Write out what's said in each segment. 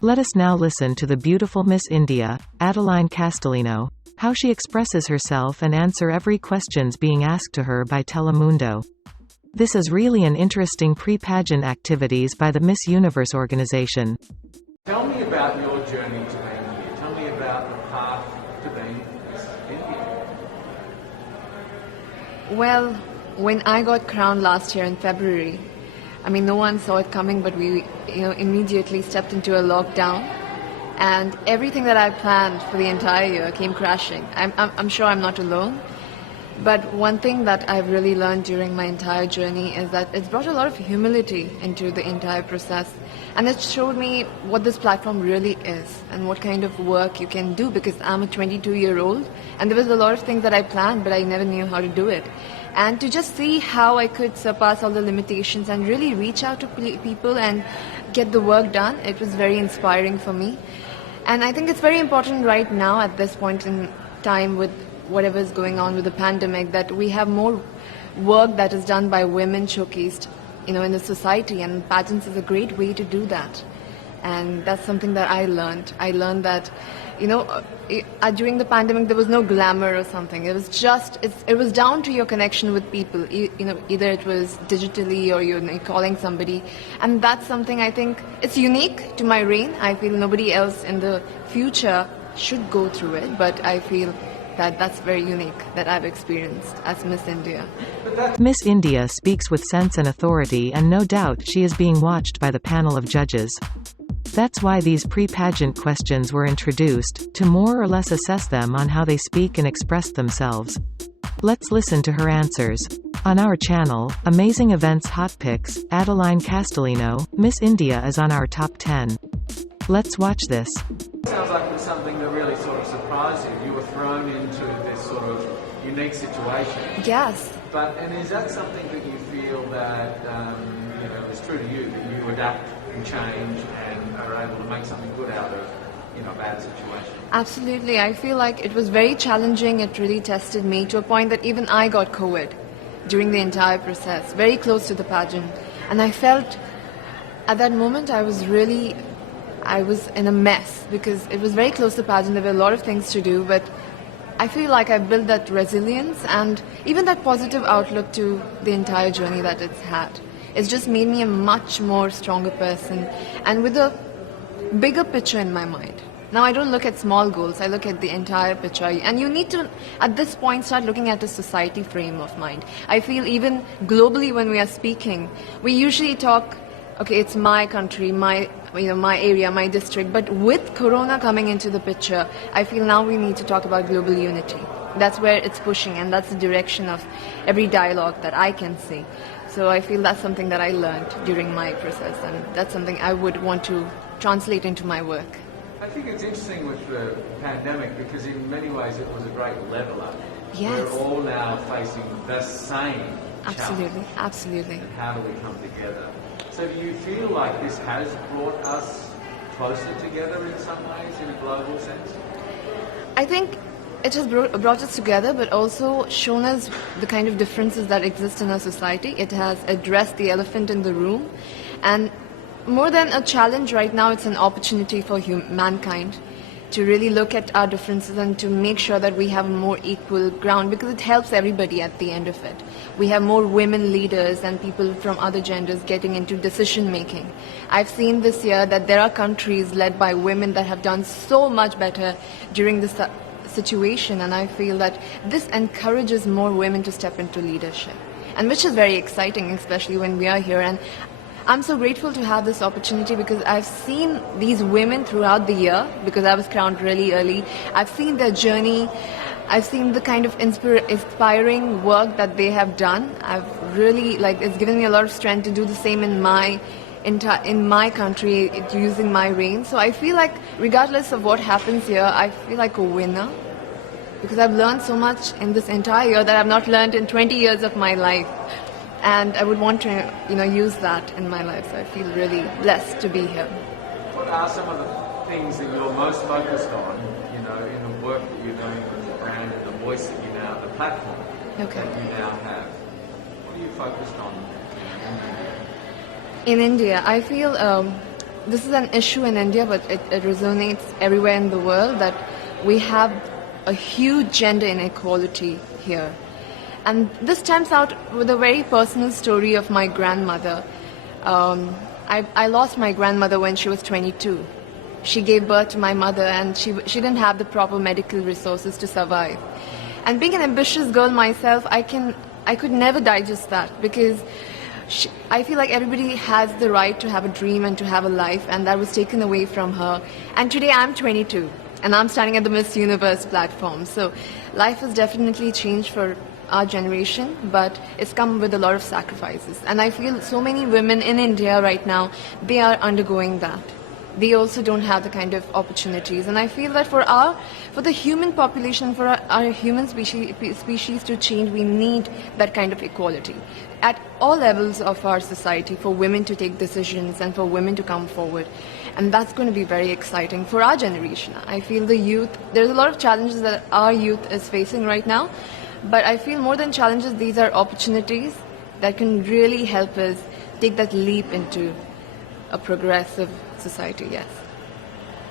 Let us now listen to the beautiful Miss India, Adline Castelino, how she expresses herself and answer every questions being asked to her by Telemundo. This is really an interesting pre-pageant activities by the Miss Universe organization. Tell me about your journey to being here. Tell me about the path to being Miss India. Well, when I got crowned last year in February, I mean, no one saw it coming, but we, immediately stepped into a lockdown, and everything that I planned for the entire year came crashing. I'm sure I'm not alone, but one thing that I've really learned during my entire journey is that it's brought a lot of humility into the entire process, and it showed me what this platform really is and what kind of work you can do, because I'm a 22-year-old, and there was a lot of things that I planned, but I never knew how to do it. And to just see how I could surpass all the limitations and really reach out to people and get the work done, it was very inspiring for me. And I think it's very important right now at this point in time with whatever is going on with the pandemic, that we have more work that is done by women showcased, in the society, and pageants is a great way to do that. And that's something that I learned. I learned that, during the pandemic there was no glamour or something. It was just, it was down to your connection with people. Either it was digitally or you're calling somebody, and that's something I think it's unique to my reign. I feel nobody else in the future should go through it, but I feel that's very unique that I've experienced as Miss India. Miss India speaks with sense and authority, and no doubt she is being watched by the panel of judges. That's why these pre-pageant questions were introduced, to more or less assess them on how they speak and express themselves. Let's listen to her answers. On our channel, Amazing Events Hot Picks, Adline Castelino, Miss India is on our top 10. Let's watch this. Sounds like it was something that really sort of surprised you. You were thrown into this sort of unique situation. Yes. And is that something that you feel that is true to you, that you adapt and change and are able to make something good out of a bad situation? Absolutely. I feel like it was very challenging. It really tested me to a point that even I got COVID during the entire process, very close to the pageant. And I felt at that moment I was in a mess, because it was very close to the pageant. There were a lot of things to do, but I feel like I built that resilience and even that positive outlook to the entire journey that it's had. It's just made me a much more stronger person, and with a bigger picture in my mind. Now I don't look at small goals, I look at the entire picture. And you need to, at this point, start looking at a society frame of mind. I feel even globally when we are speaking, we usually talk, okay, it's my country, my area, my district. But with Corona coming into the picture, I feel now we need to talk about global unity. That's where it's pushing, and that's the direction of every dialogue that I can see. So I feel that's something that I learned during my process, and that's something I would want to translate into my work. I think it's interesting with the pandemic, because in many ways it was a great leveler. Yes. We're all now facing the same Absolutely, challenge. absolutely. And how do we come together? So do you feel like this has brought us closer together in some ways, in a global sense? I think it has brought us together, but also shown us the kind of differences that exist in our society. It has addressed the elephant in the room, and more than a challenge right now, it's an opportunity for mankind to really look at our differences and to make sure that we have a more equal ground, because it helps everybody at the end of it. We have more women leaders and people from other genders getting into decision making. I've seen this year that there are countries led by women that have done so much better during this situation, and I feel that this encourages more women to step into leadership, and which is very exciting, especially when we are here. And I'm so grateful to have this opportunity, because I've seen these women throughout the year, because I was crowned really early. I've seen their journey. I've seen the kind of inspiring work that they have done. I've really, it's given me a lot of strength to do the same in my country, using my reign. So I feel like regardless of what happens here, I feel like a winner, because I've learned so much in this entire year that I've not learned in 20 years of my life. And I would want to, use that in my life. So I feel really blessed to be here. What are some of the things that you're most focused on, in the work that you're doing with the brand and the voice that you now, the platform that you now have? What are you focused on in India? In India, I feel this is an issue in India, but it resonates everywhere in the world, that we have a huge gender inequality here. And this stems out with a very personal story of my grandmother. I lost my grandmother when she was 22. She gave birth to my mother, and she didn't have the proper medical resources to survive. And being an ambitious girl myself, I could never digest that, because I feel like everybody has the right to have a dream and to have a life, and that was taken away from her. And today I'm 22, and I'm standing at the Miss Universe platform. So life has definitely changed for our generation, but it's come with a lot of sacrifices. And I feel so many women in India right now, they are undergoing that. They also don't have the kind of opportunities. And I feel that for the human population, for our human species to change, we need that kind of equality at all levels of our society, for women to take decisions and for women to come forward. And that's going to be very exciting for our generation. I feel the youth, there's a lot of challenges that our youth is facing right now, but I feel more than challenges, these are opportunities that can really help us take that leap into a progressive society, yes.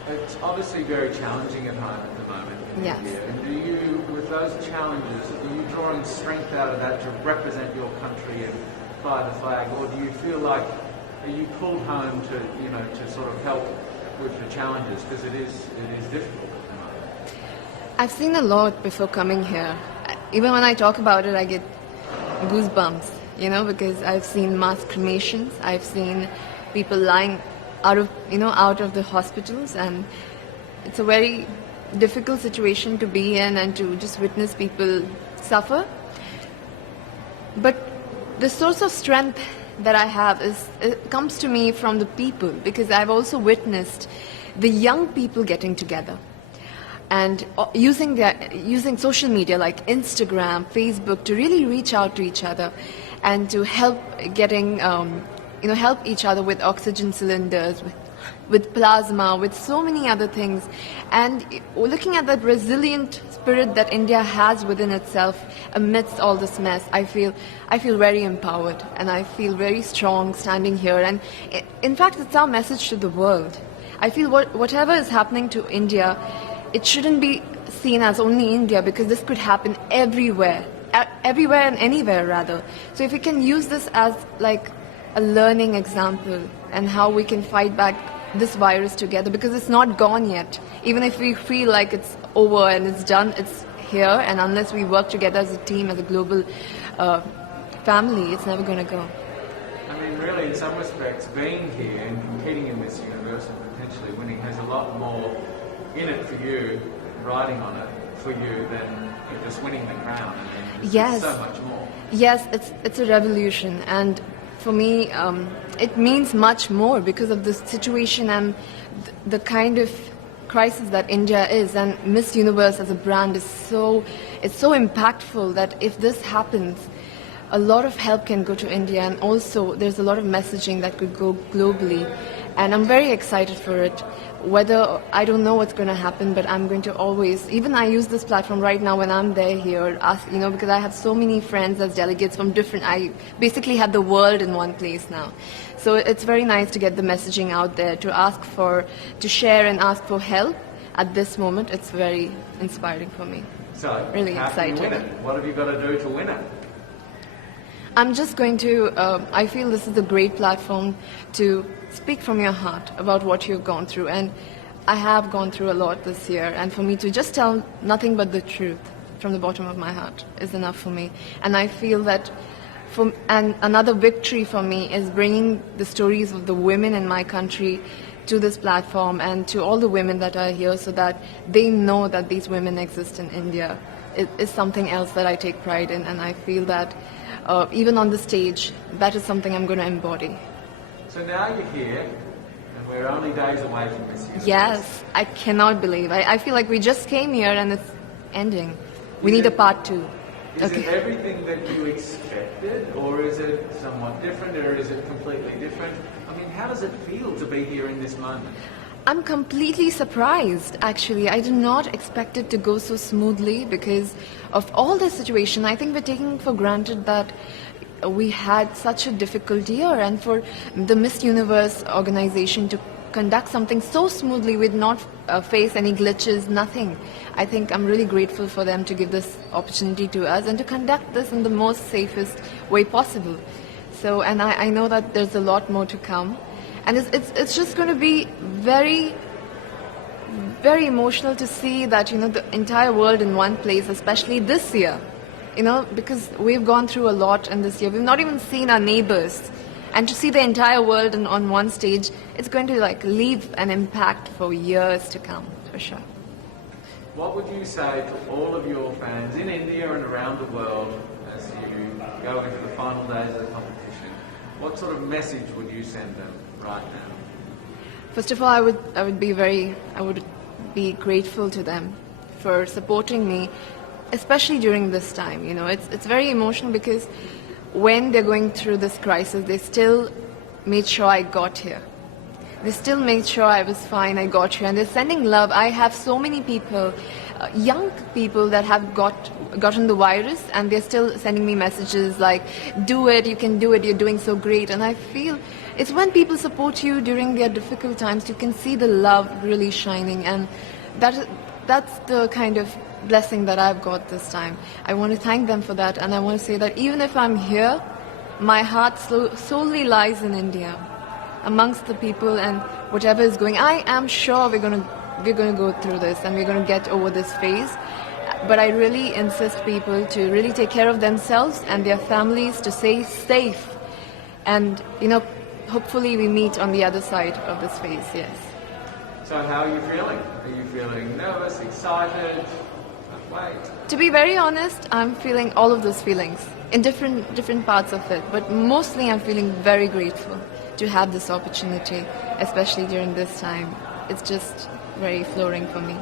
It's obviously very challenging at home at the moment in Yes. India. And do you, with those challenges, are you drawing strength out of that to represent your country and fly the flag, or do you feel like, are you pulled home to, to sort of help with the challenges, because it is difficult at the moment? I've seen a lot before coming here. Even when I talk about it, I get goosebumps, because I've seen mass cremations, I've seen people lying out of the hospitals, and it's a very difficult situation to be in and to just witness people suffer. But the source of strength that I have it comes to me from the people, because I've also witnessed the young people getting together and using social media like Instagram, Facebook to really reach out to each other and to help help each other with oxygen cylinders, with plasma, with so many other things. And looking at that resilient spirit that India has within itself amidst all this mess, I feel very empowered, and I feel very strong standing here. And in fact, it's our message to the world. I feel whatever is happening to India, it shouldn't be seen as only India, because this could happen everywhere and anywhere rather. So if we can use this as like a learning example and how we can fight back this virus together, because it's not gone yet. Even if we feel like it's over and it's done, it's here, and unless we work together as a team, as a global family, it's never going to go. I mean, really, in some respects, being here and competing in Miss Universe and potentially winning has a lot more in it for you, riding on it for you, than just winning the crown. I mean, Yes. so much more. Yes, it's a revolution, and for me, it means much more because of the situation and the kind of crisis that India is. And Miss Universe as a brand is so impactful that if this happens, a lot of help can go to India, and also there's a lot of messaging that could go globally. And I'm very excited for it. Whether, I don't know what's going to happen, but I'm going to always, even I use this platform right now when I'm there here, because I have so many friends as delegates from I basically have the world in one place now. So it's very nice to get the messaging out there, to share and ask for help at this moment. It's very inspiring for me. So, Really how exciting. can you win it? What have you got to do to win it? I'm just going to, I feel this is a great platform to speak from your heart about what you've gone through. And I have gone through a lot this year, and for me to just tell nothing but the truth from the bottom of my heart is enough for me. And I feel that and another victory for me is bringing the stories of the women in my country to this platform and to all the women that are here, so that they know that these women exist in India. It is something else that I take pride in, and I feel that even on the stage, that is something I'm going to embody. So now you're here, and we're only days away from Miss Universe. Yes, I cannot believe. I feel like we just came here and it's ending. We need a part 2. Is it everything that you expected, or is it somewhat different, or is it completely different? I mean, how does it feel to be here in this moment? I'm completely surprised, actually. I did not expect it to go so smoothly because of all the situation. I think we're taking for granted that we had such a difficult year, and for the Miss Universe organization to conduct something so smoothly, we'd not face any glitches, nothing. I think I'm really grateful for them to give this opportunity to us and to conduct this in the most safest way possible. So, and I know that there's a lot more to come. And it's just going to be very, very emotional to see that, the entire world in one place, especially this year, because we've gone through a lot in this year. We've not even seen our neighbors. And to see the entire world on one stage, it's going to leave an impact for years to come, for sure. What would you say to all of your fans in India and around the world as you go into the final days of the competition? What sort of message would you send them right now? First of all, I would be grateful to them for supporting me, especially during this time. It's very emotional because when they're going through this crisis, they still made sure I got here. They still made sure I was fine, I got here, and they're sending love. I have so many people, young people that have gotten the virus, and they're still sending me messages like, do it, you can do it, you're doing so great. And I feel it's when people support you during their difficult times, you can see the love really shining, and that's the kind of blessing that I've got this time. I want to thank them for that, and I want to say that even if I'm here, my heart solely lies in India, amongst the people and whatever is going. I am sure we're going to go through this and we're going to get over this phase. But I really insist people to really take care of themselves and their families, to stay safe, and hopefully we meet on the other side of this phase. Yes. So how are you feeling? Are you feeling nervous, excited? Wait. To be very honest, I'm feeling all of those feelings in different parts of it. But mostly I'm feeling very grateful to have this opportunity, especially during this time. It's just very flooring for me.